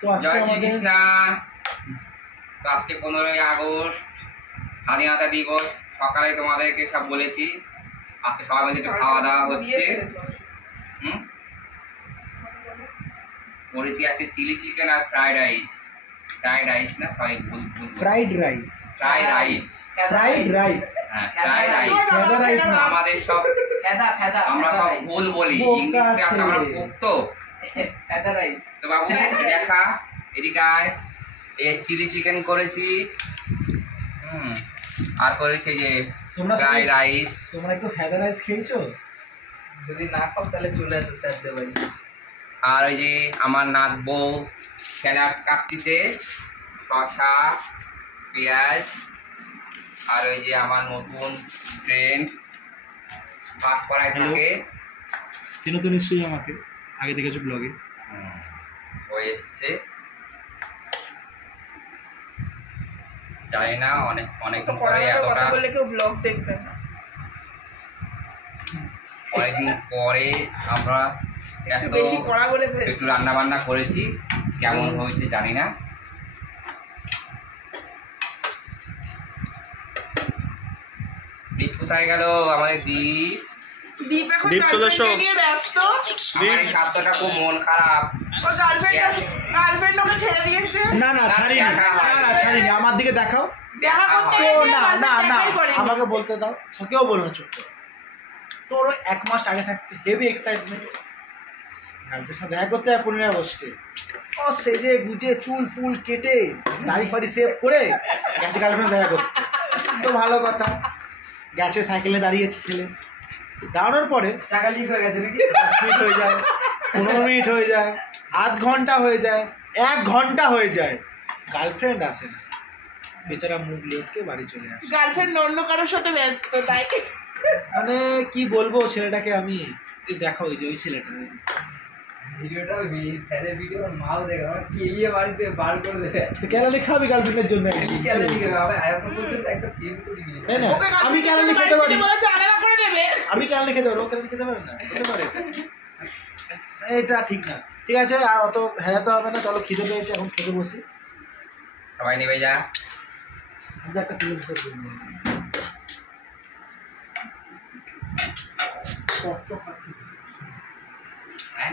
তো আজকে জয় আমাদের শ্রীকৃষ্ণা। তো আজকে 15ই আগস্ট স্বাধীনতা দিবস। সকালে তোমাদেরকে সব বলেছি, আজকে সবাই মিলে একটু খাওয়া দাওয়া হচ্ছে। করেছি আজকে চিলি চিকেন আর ফ্রাইড রাইস। ফ্রাইড রাইস না, সরি ভুল ভুল fried rice. Fried rice. Fried rice. হ্যাঁ, ফ্রাইড রাইস। ফেদা রাইস না। আমাদের সব আমরা সব ভুল বলি, ইংলিশে আমরা পোক্ত। তো বাবু দেখা, এদিকে আয়। এই চিলি চিকেন করেছি, আর করেছি যে ফ্রাইড রাইস। তোমরা একটু ফেদা রাইস খেয়েছো? যদি না খাও তাহলে চলে আসো স্যারদের বাড়ি। আর ওই যে আমার নাত বউ স্যালাড কাটতিছে, শসা, পেঁয়াজ। আর ওই যে আমার নতুন ফ্রেন্ড কাজ করায় থাকে, কেন তো নিশ্চয়ই আমাকে আগে দেখেছো ব্লগে। ও এসছে, জানি না অনেক পরে এতটা কেউ ব্লগ দেখবে না। অনেকদিন পরে আমরা এত বেশি কড়া বলে একটু রান্না বান্না করেছি, কেমন হয়েছে জানি না। দীপ কোথায় গেল? আমাদের দীপ এখন দীপ সদস্য নিয়ে ব্যস্ত। আমার এই স্বাস্থ্যটা খুব মন খারাপ। ওর গার্লফ্রেন্ড ওকে ছেড়ে দিয়েছে। না না ছাড়িনি, না ছাড়িনি। আমার দিকে দেখাও। দেখা করতে তো গেছে, না না girlfriend না দেখাই করেনি। আমাকে বলতে দাও, কেউ বলবে না, চুপ করো। তোর ওই 1 মাস আগে থাকতে হেভি এক্সাইটমেন্ট, গার্লফ্রেন্ডের সাথে দেখা করতে হয় 15 আগস্টে। ও সেজে গুজে চুল ফুল কেটে দাড়ি ফাড়ি সেভ করে গেছে গার্লফ্রেন্ড দেখা করতে। তো ভালো কথা, গেছে সাইকেলে দাঁড়িয়েছে ছেলে, দাঁড়ানোর পরে চাকা লিক হয়ে গেছে নাকি? 10 মিনিট হয়ে যায়, 15 মিনিট হয়ে যায়, আধ ঘন্টা হয়ে যায়, 1 ঘন্টা হয়ে যায়, গার্লফ্রেন্ড আসে না। বেচারা মুখ লেটকে বাড়ি চলে আসে। গার্লফ্রেন্ড অন্য কারোর সাথে ব্যস্ত, তাই মানে কি বলবো ছেলেটাকে আমি। তুই দেখো ওই যে ওই ছেলেটা, ওই যে। ভিডিওটা ওই স্যারের ভিডিও মাও দেখে আমার কেলিয়ে বাড়িতে বার করে দেবে। তো ক্যালালি খাবি গার্লফ্রেন্ডের জন্য কি কেন লিখে আমি এখন পর্যন্ত একটা ফিল্ম করে দিই। তাই না? ওকে আমি ক্যালালি খেতে পারি, বলেছে আলাদা করে দেবে। আমি ক্যালালি খেতে পারি, ও ক্যালালি খেতে পারে না, হতে পারে? এটা ঠিক না। ঠিক আছে, আর অত হেরাতে হবে না, চলো খিদে পেয়েছে, এখন খেতে বসি। সবাই নেবে যা। কিন্তু একটা তুলে দিতে বলবো। হ্যাঁ,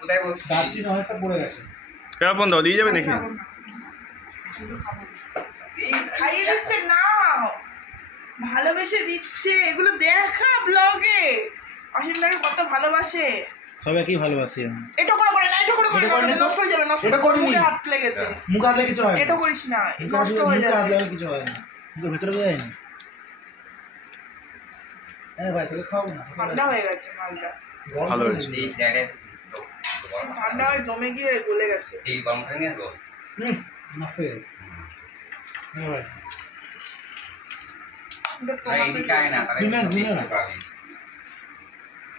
কোথায় বসছিস? দারচিনি অনেকটা পড়ে গেছে। কেমন দাও দিয়ে যাবে দেখি। খাইয়ে দিচ্ছে না, ভালোবেসে দিচ্ছে। এগুলো দেখা ব্লগে অসীমদাকে কত ভালোবাসে। সবাইকেই ভালোবাসি আমি। এটা করে না, এটা করে এটা করিনি তো? নষ্ট হয়ে যাবে, নষ্ট এটা করিনি। মুখে হাত লেগেছে। মুখ হাত লাগে কিছু হয় না। এটা করিস না, মুখে নষ্ট হাত হয়ে মুখে হাত যাবে। লাগে কিছু হয় না, কিন্তু ভেতরে যায় না। হ্যাঁ ভাই, তোকে খাওয়াবো না। ঠান্ডা হয়ে গেছে মালটা, গরম ভালো করে হয়েছে। দিবি। এই ফ্ল্যাটে ঠান্ডা হয়ে জমে গিয়ে গলে গেছে। এই গরমটা নিয়ে আসবো। নষ্ট হয়ে যাবে। হ্যাঁ ভাই। এইদিকে আয় না, তাহলে দিনা, দিনা। দেখতে পাবি।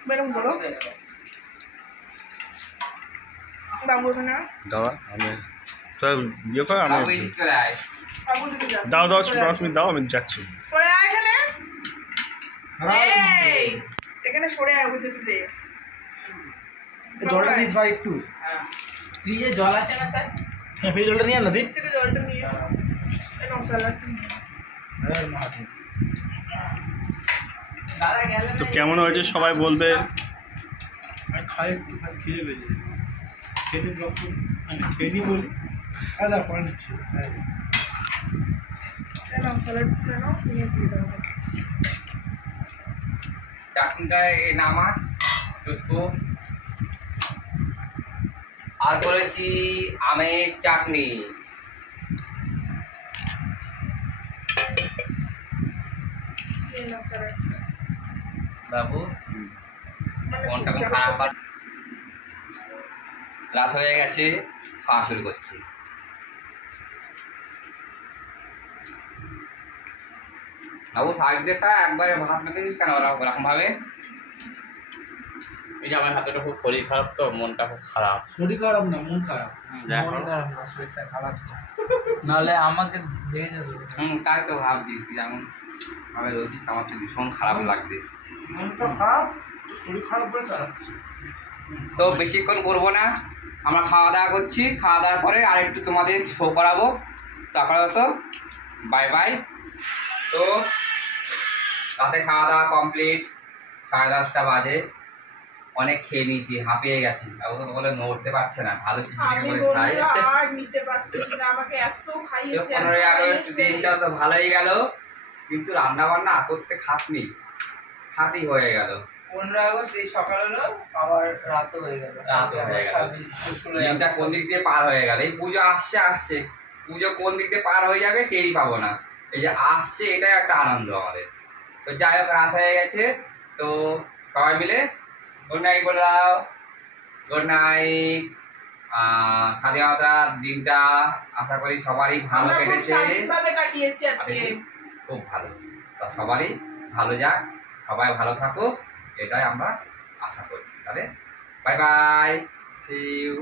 ম্যাডাম বলো, বাবু ওখানে দাও আমি তো ইয়ে করে আমি বাবু এদিকে চলে আয়। বাবু দিকে যা। দাও 10 মিনিট দাও, আমি যাচ্ছি। সরে আয় এখানে। খারাপ। এই এখানে সরে আয়, বুঝতে দে। এই জলটা দিস ভাই একটু। ফ্রিজে জল আছে না স্যার? হ্যাঁ, এই জলটা নিয়ে আন না দিস। থেকে জলটা নিয়ে এসো। এই নাও স্যালাড নিয়ে এসো। হ্যাঁ মাহাতি। দাদা গেলেন তো কেমন হয়েছে সবাই বলবে। আমি খাই একটু, খাই খিদে পেয়েছে। খেতে ব্লক করি, আমি খেয়ে বলি। আদা পানি দিচ্ছি। এই নাও স্যালাড করে নাও, নিয়ে দিয়ে দাও। চাটনিটা এ নামা একটু। আর করেছি আমের চাটনি। এই নাও স্যালাড। বাবু মনটা খুব খারাপ। রাত হয়ে গেছে, খাওয়া শুরু করছি। বাবু শাক দেখা একবারে ভাত মেখে দিস কেন ওরকম ভাবে? এই যে আমার হাতটা খুব শরীর খারাপ, তো মনটা খুব খারাপ। শরীর খারাপ না, মন খারাপ। শরীরটা খারাপ, নাহলে আমাকে দেখে যাবে। তাই তো ভাবছি যেমন ভাবে রোজিত আমার তো ভীষণ খারাপ লাগছে। মনটা খারাপ, শরীর খারাপ করে চালাচ্ছে। তো বেশিক্ষণ করবো না, আমরা খাওয়া দাওয়া করছি, খাওয়া দাওয়ার পরে আর একটু তোমাদের শো করাবো। তারপরে তো বাই বাই। তো রাতে খাওয়া দাওয়া কমপ্লিট, 10:30 বাজে। অনেক খেয়ে নিয়েছি, হাঁপিয়ে গেছি, বলে নড়তে পারছে না। ভালো আমি করে খাই। বন্ধুরা আর নিতে পারছি না, আমাকে এত খাইয়েছে। 15ই আগস্ট দিনটা তো ভালোই গেল, কিন্তু রান্না বান্না করতে খাটি হয়ে গেল। 15 আগস্ট এই সকাল হলো, আবার রাত হয়ে গেল। রাত হয়ে গেল। 26 দিনটা কোন দিক দিয়ে পার হয়ে গেল। এই পুজো আসছে, পুজো কোন দিক দিয়ে পার হয়ে যাবে টেরই পাবো না। এই যে আসছে, এটাই একটা আনন্দ আমাদের। তো যাই হোক, রাত হয়ে গেছে। তো সবাই মিলে গুড নাইট বলে দাও। Good night. স্বাধীনতার দিনটা আশা করি সবারই ভালো আমরা খুব কেটেছে। স্বাধীনভাবে কাটিয়েছি আজকে। খুব ভালো। তো সবারই ভালো যাক, সবাই ভালো থাকুক, এটাই আমরা আশা করি। তাহলে বাই বাই, সি ইউ।